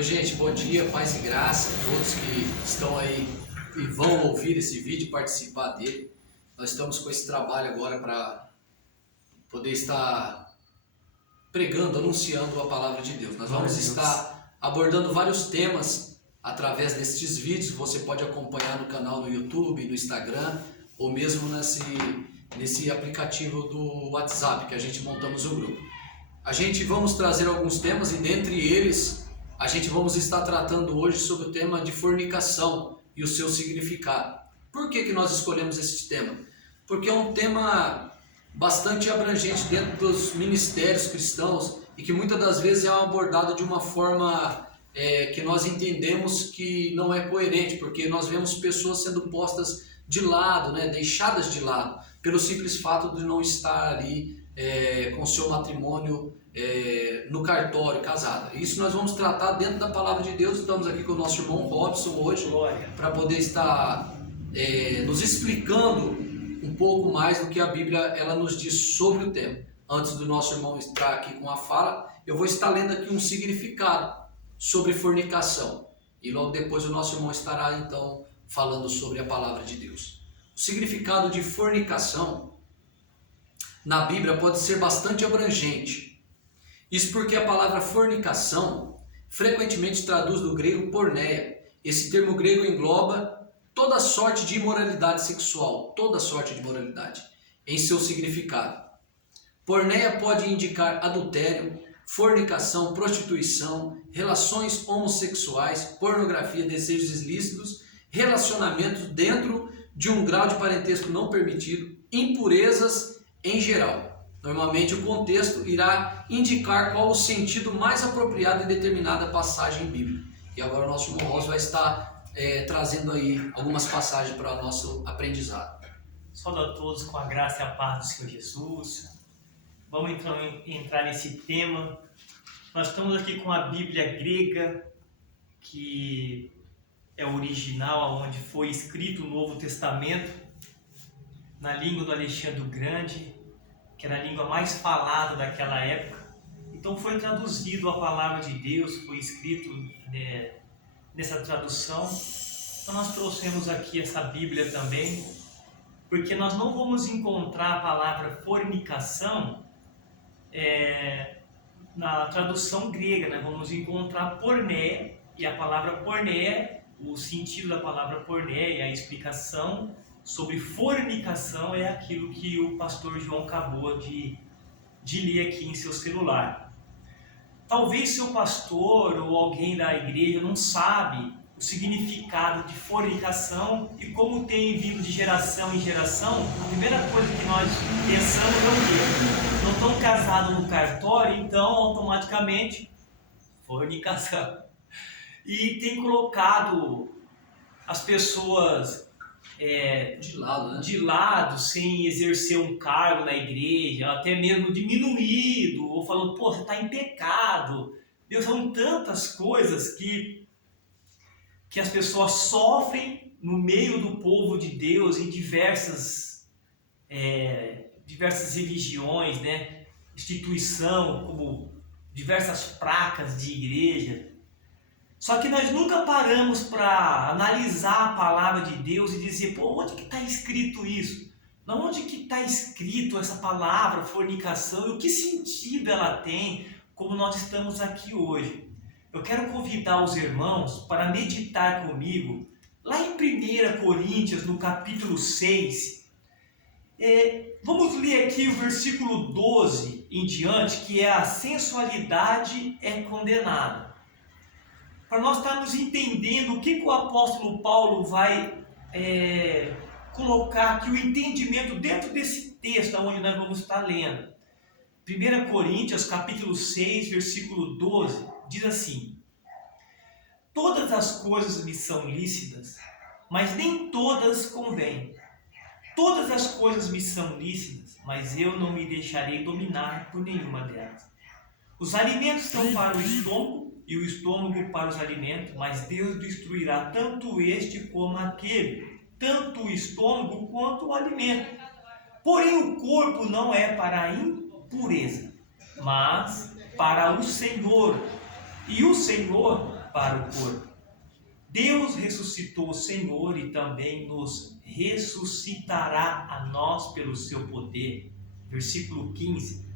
Oi, gente, bom dia, paz e graça a todos que estão aí e vão ouvir esse vídeo e participar dele. Nós estamos com esse trabalho agora para poder estar pregando, anunciando a palavra de Deus. Nós vamos estar abordando vários temas através destes vídeos. Você pode acompanhar no canal no YouTube, no Instagram ou mesmo nesse aplicativo do WhatsApp que a gente montamos o grupo. A gente vamos trazer alguns temas e dentre eles a gente vamos estar tratando hoje sobre o tema de fornicação e o seu significado. Por que nós escolhemos esse tema? Porque é um tema bastante abrangente dentro dos ministérios cristãos e que muitas das vezes é abordado de uma forma que nós entendemos que não é coerente, porque nós vemos pessoas sendo postas de lado, deixadas de lado, pelo simples fato de não estar ali com seu matrimônio no cartório, casada. Isso nós vamos tratar dentro da palavra de Deus. Estamos aqui com o nosso irmão Robson hoje para poder estar nos explicando um pouco mais do que a Bíblia ela nos diz sobre o tema. Antes do nosso irmão entrar aqui com a fala, eu vou estar lendo aqui um significado sobre fornicação e logo depois o nosso irmão estará então falando sobre a palavra de Deus. O significado de fornicação na Bíblia pode ser bastante abrangente. Isso porque a palavra fornicação frequentemente traduz do grego porneia. Esse termo grego engloba toda sorte de imoralidade sexual, toda sorte de imoralidade em seu significado. Porneia pode indicar adultério, fornicação, prostituição, relações homossexuais, pornografia, desejos ilícitos, relacionamentos dentro de um grau de parentesco não permitido, impurezas em geral. Normalmente o contexto irá indicar qual o sentido mais apropriado em determinada passagem bíblica. E agora o nosso irmão Rosa vai estar trazendo aí algumas passagens para o nosso aprendizado. Saúdo a todos com a graça e a paz do Senhor Jesus. Vamos então entrar nesse tema. Nós estamos aqui com a Bíblia grega, que é o original, onde foi escrito o Novo Testamento, na língua do Alexandre o Grande, que era a língua mais falada daquela época. Então foi traduzido a palavra de Deus, foi escrito nessa tradução. Então nós trouxemos aqui essa Bíblia também, porque nós não vamos encontrar a palavra fornicação na tradução grega, né? Vamos encontrar porné, e a palavra porné, o sentido da palavra porné e a explicação sobre fornicação é aquilo que o pastor João acabou de ler aqui em seu celular. Talvez seu pastor ou alguém da igreja não sabe o significado de fornicação e como tem vindo de geração em geração. A primeira coisa que nós pensamos é o quê? Não estão casados no cartório, então automaticamente fornicação. E tem colocado as pessoas de lado, sem exercer um cargo na igreja, até mesmo diminuído, ou falando, pô, você está em pecado. Deus, são tantas coisas que as pessoas sofrem no meio do povo de Deus em diversas religiões, instituição, como diversas placas de igreja. Só que nós nunca paramos para analisar a palavra de Deus e dizer, pô, onde que está escrito isso? Onde que está escrito essa palavra, fornicação, e o que sentido ela tem, como nós estamos aqui hoje? Eu quero convidar os irmãos para meditar comigo, lá em 1 Coríntios, no capítulo 6. Vamos ler aqui o versículo 12 em diante, que é a sensualidade é condenada. Para nós estarmos entendendo o que o apóstolo Paulo vai colocar aqui, o entendimento dentro desse texto onde nós vamos estar lendo. 1 Coríntios, capítulo 6, versículo 12, diz assim: todas as coisas me são lícitas, mas nem todas convêm. Todas as coisas me são lícitas, mas eu não me deixarei dominar por nenhuma delas. Os alimentos são para o estômago, e o estômago para os alimentos, mas Deus destruirá tanto este como aquele, tanto o estômago quanto o alimento. Porém o corpo não é para a impureza, mas para o Senhor, e o Senhor para o corpo. Deus ressuscitou o Senhor e também nos ressuscitará a nós pelo seu poder. Versículo 15.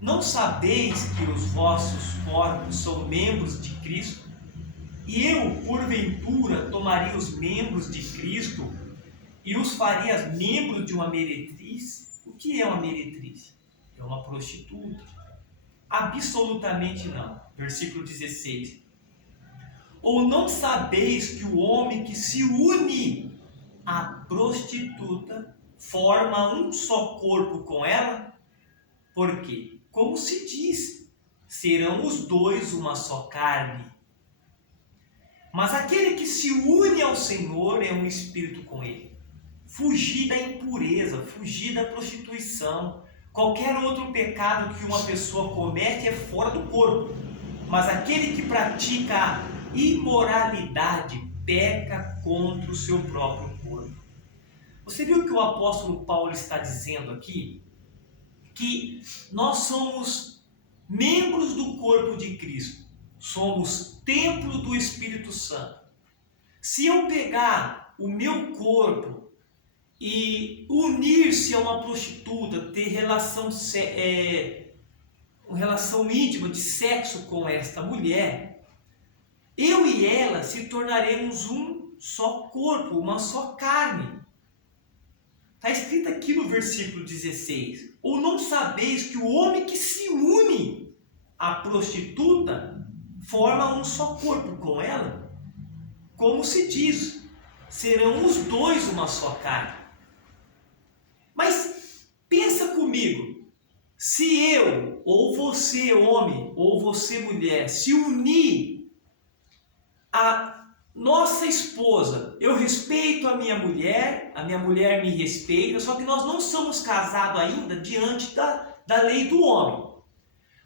Não sabeis que os vossos corpos são membros de Cristo? E eu, porventura, tomaria os membros de Cristo e os faria membros de uma meretriz? O que é uma meretriz? É uma prostituta? Absolutamente não. Versículo 16. Ou não sabeis que o homem que se une à prostituta forma um só corpo com ela? Por quê? Como se diz, serão os dois uma só carne. Mas aquele que se une ao Senhor é um espírito com ele. Fugir da impureza, fugir da prostituição. Qualquer outro pecado que uma pessoa comete é fora do corpo. Mas aquele que pratica a imoralidade peca contra o seu próprio corpo. Você viu que o apóstolo Paulo está dizendo aqui? Que nós somos membros do corpo de Cristo. Somos templo do Espírito Santo. Se eu pegar o meu corpo e unir-se a uma prostituta, ter uma relação íntima de sexo com esta mulher, eu e ela se tornaremos um só corpo, uma só carne. Está escrito aqui no versículo 16. Ou não sabeis que o homem que se une à prostituta forma um só corpo com ela? Como se diz, serão os dois uma só carne. Mas pensa comigo, se eu, ou você homem, ou você mulher, se unir a nossa esposa, eu respeito a minha mulher me respeita, só que nós não somos casados ainda diante da lei do homem.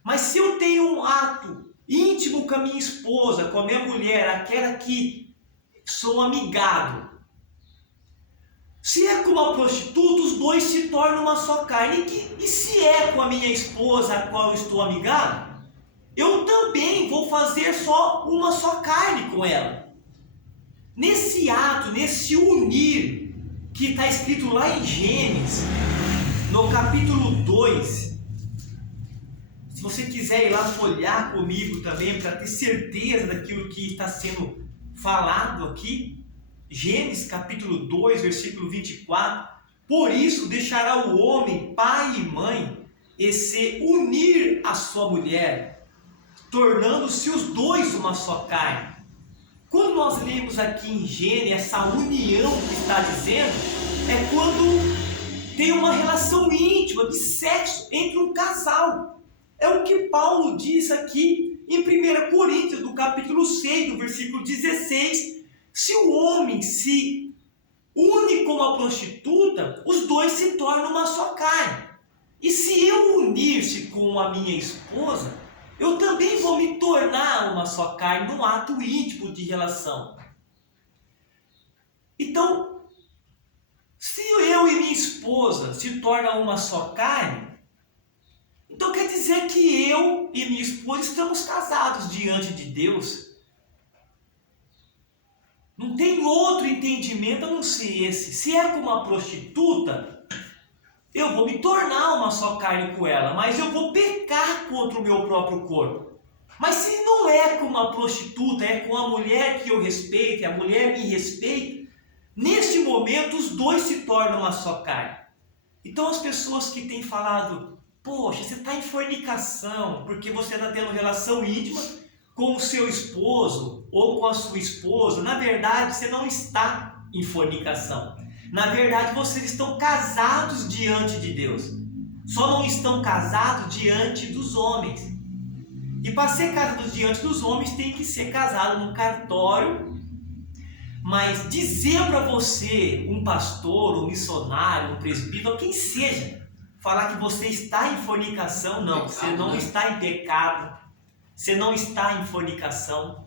Mas se eu tenho um ato íntimo com a minha esposa, com a minha mulher, aquela que sou amigado, se é com uma prostituta, os dois se tornam uma só carne. E se é com a minha esposa, a qual eu estou amigado, eu também vou fazer só uma só carne com ela. Nesse ato, nesse unir, que está escrito lá em Gênesis, no capítulo 2, se você quiser ir lá folhear comigo também, para ter certeza daquilo que está sendo falado aqui, Gênesis capítulo 2, versículo 24, por isso deixará o homem pai e mãe e se unir à sua mulher, tornando-se os dois uma só carne. Quando nós lemos aqui em Gênesis, essa união que está dizendo, é quando tem uma relação íntima de sexo entre um casal. É o que Paulo diz aqui em 1 Coríntios, do capítulo 6, do versículo 16. Se o homem se une com uma prostituta, os dois se tornam uma só carne. E se eu unir-se com a minha esposa, eu também vou me tornar uma só carne num ato íntimo de relação. Então, se eu e minha esposa se tornam uma só carne, então quer dizer que eu e minha esposa estamos casados diante de Deus. Não tem outro entendimento a não ser esse. Se é com uma prostituta, eu vou me tornar uma só carne com ela, mas eu vou pecar contra o meu próprio corpo. Mas se não é com uma prostituta, é com a mulher que eu respeito, e a mulher me respeita, neste momento os dois se tornam uma só carne. Então as pessoas que têm falado, poxa, você está em fornicação, porque você está tendo relação íntima com o seu esposo ou com a sua esposa, na verdade você não está em fornicação. Na verdade vocês estão casados diante de Deus. Só não estão casados diante dos homens. E para ser casado diante dos homens tem que ser casado no cartório. Mas dizer para você, um pastor, um missionário, um presbítero, quem seja, falar que você está em fornicação, não. Você não está em pecado. Você não está em fornicação.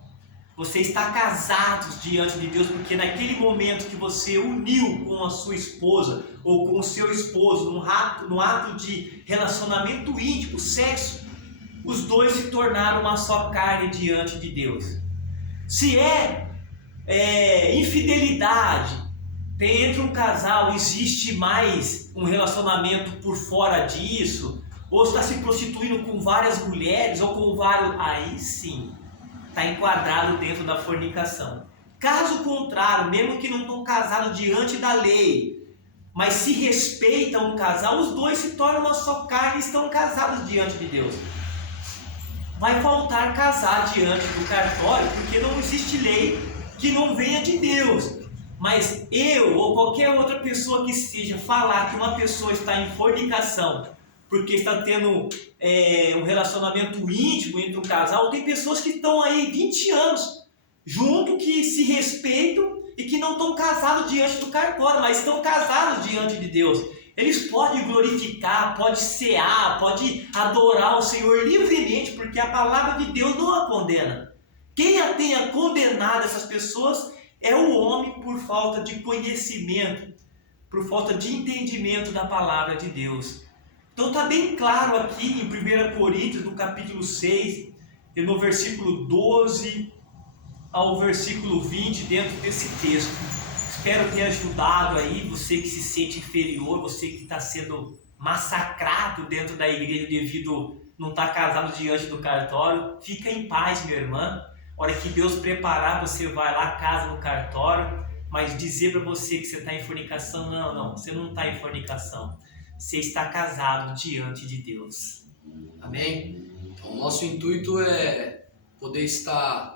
Você está casado diante de Deus, porque naquele momento que você uniu com a sua esposa ou com o seu esposo no ato de relacionamento íntimo, sexo, os dois se tornaram uma só carne diante de Deus. Se infidelidade, entre um casal existe mais um relacionamento por fora disso, ou está se prostituindo com várias mulheres, ou com vários... Aí sim, está enquadrado dentro da fornicação. Caso contrário, mesmo que não estão casados diante da lei, mas se respeitam o casal, os dois se tornam uma só carne e estão casados diante de Deus. Vai faltar casar diante do cartório, porque não existe lei que não venha de Deus. Mas eu ou qualquer outra pessoa que esteja falar que uma pessoa está em fornicação porque está tendo um relacionamento íntimo entre um casal, tem pessoas que estão aí 20 anos junto, que se respeitam e que não estão casados diante do cartório, mas estão casados diante de Deus. Eles podem glorificar, podem cear, podem adorar o Senhor livremente, porque a palavra de Deus não a condena. Quem a tenha condenado essas pessoas é o homem por falta de conhecimento, por falta de entendimento da palavra de Deus. Então está bem claro aqui em 1 Coríntios, no capítulo 6, e no versículo 12 ao versículo 20, dentro desse texto. Espero ter ajudado aí você que se sente inferior, você que está sendo massacrado dentro da igreja devido não estar casado diante do cartório. Fica em paz, minha irmã. A hora que Deus preparar, você vai lá, casa no cartório, mas dizer para você que você está em fornicação, não, você não está em fornicação. Você está casado diante de Deus. Amém? Então, o nosso intuito é poder estar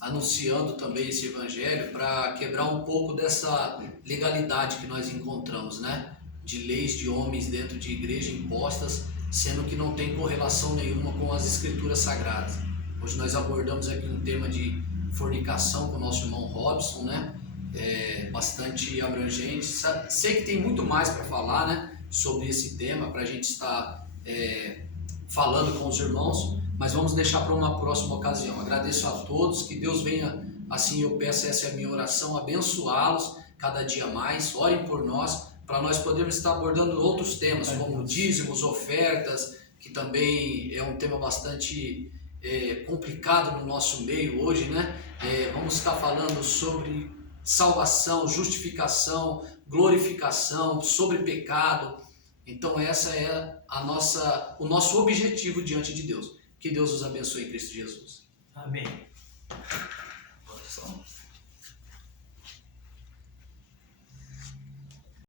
anunciando também esse evangelho para quebrar um pouco dessa legalidade que nós encontramos, né? De leis de homens dentro de igreja impostas, sendo que não tem correlação nenhuma com as escrituras sagradas. Hoje nós abordamos aqui um tema de fornicação com o nosso irmão Robson, né? Bastante abrangente. Sei que tem muito mais para falar, né? Sobre esse tema, para a gente estar falando com os irmãos, mas vamos deixar para uma próxima ocasião. Agradeço a todos, que Deus venha, assim eu peço, essa é a minha oração, abençoá-los cada dia mais. Orem por nós, para nós podermos estar abordando outros temas, como dízimos, ofertas, que também é um tema bastante complicado no nosso meio hoje, né? Vamos estar falando sobre salvação, justificação, glorificação, sobre pecado. Então essa é o nosso objetivo diante de Deus. Que Deus os abençoe em Cristo Jesus. Amém.